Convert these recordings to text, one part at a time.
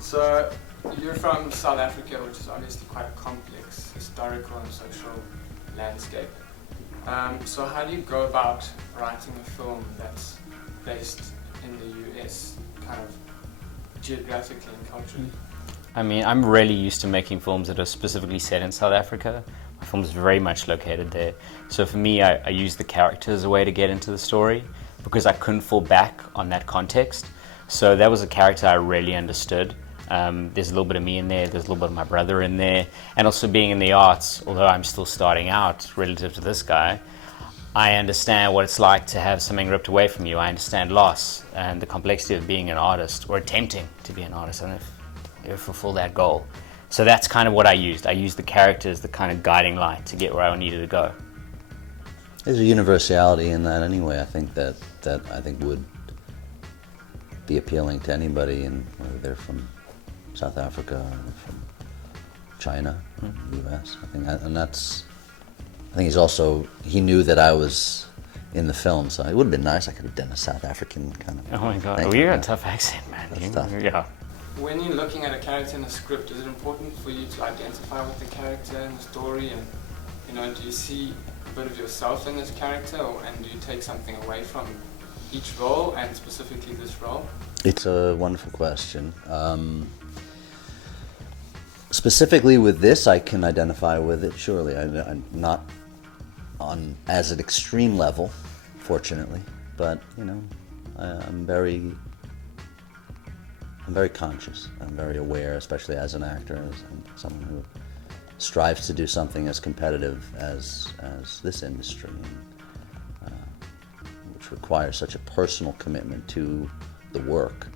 So you're from South Africa, which is obviously quite a complex historical and social landscape. So how do you go about writing a film that's based in the US, kind of geographically and culturally? I mean, I'm really used to making films that are specifically set in South Africa. My film is very much located there. So for me, I use the character as a way to get into the story because I couldn't fall back on that context. So that was a character I really understood. There's a little bit of me in there, there's a little bit of my brother in there, and also being in the arts, although I'm still starting out relative to this guy, I understand what it's like to have something ripped away from you. I understand loss and the complexity of being an artist, or attempting to be an artist. I don't know if you fulfill that goal. So that's kind of what I used. I used the character as the kind of guiding light to get where I needed to go. There's a universality in that anyway. I think that I think would be appealing to anybody, and whether they're from South Africa or from China, U.S. I think he knew that I was in the film, so it would have been nice. I could have done a South African kind of. Oh my God! thing. Oh, you got a tough accent, man. That's tough. Yeah. When you're looking at a character in a script, is it important for you to identify with the character in the story, and do you see a bit of yourself in this character, and do you take something away from each role, and specifically this role? It's a wonderful question. Specifically with this, I can identify with it, surely. I'm not on as an extreme level, fortunately, but I'm very conscious. I'm very aware, especially as an actor, as someone who strives to do something as competitive as this industry, which requires such a personal commitment to the work,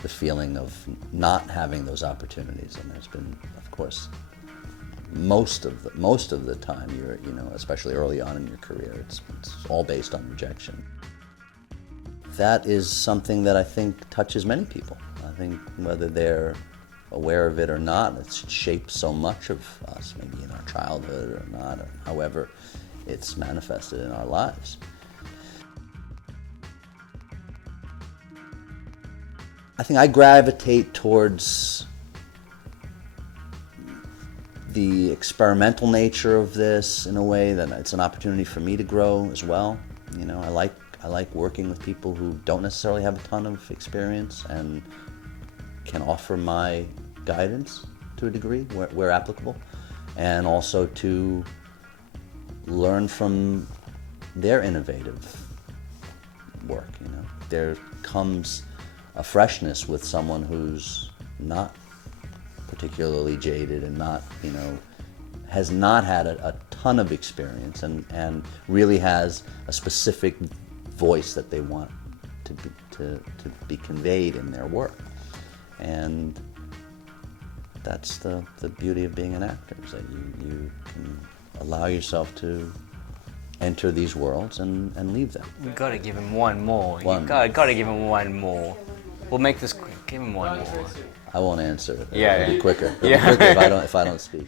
the feeling of not having those opportunities. And there's been, of course, most of the time, especially early on in your career, it's all based on rejection. That is something that I think touches many people. I think whether they're aware of it or not, it's shaped so much of us, maybe in our childhood or not, or however it's manifested in our lives. I think I gravitate towards the experimental nature of this in a way that it's an opportunity for me to grow as well. I like working with people who don't necessarily have a ton of experience and can offer my guidance to a degree where applicable, and also to learn from their innovative work. There comes a freshness with someone who's not particularly jaded and not, has not had a ton of experience and really has a specific voice that they want to be conveyed in their work. And that's the beauty of being an actor, is that you can allow yourself to enter these worlds and leave them. We've got to give him one more. You've got to give him one more. We'll make this quick. Give him one more. I won't answer it. Yeah, It'll be quicker. It'll Yeah. be quicker if I don't speak.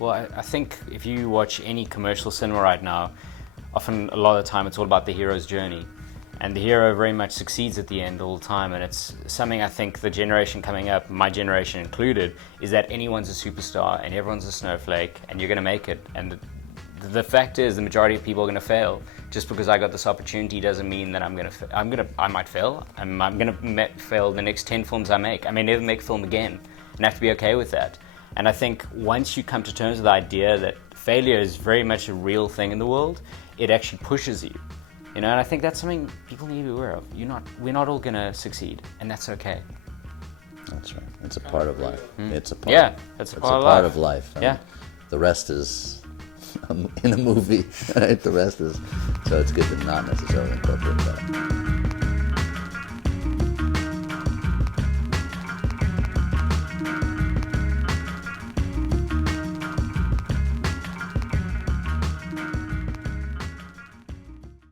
Well, I think if you watch any commercial cinema right now, often a lot of the time it's all about the hero's journey. And the hero very much succeeds at the end all the time. And it's something I think the generation coming up, my generation included, is that anyone's a superstar and everyone's a snowflake and you're going to make it. And the fact is, the majority of people are going to fail. Just because I got this opportunity doesn't mean that I might fail. I'm going to fail the next 10 films I make. I may never make a film again, and I have to be okay with that. And I think once you come to terms with the idea that failure is very much a real thing in the world, it actually pushes you. And I think that's something people need to be aware of. We're not all going to succeed, and that's okay. That's right. It's a part of life. It's a part. Yeah, that's a part of life. Yeah. The rest is in a movie, right? The rest is, so it's good to not necessarily incorporate that.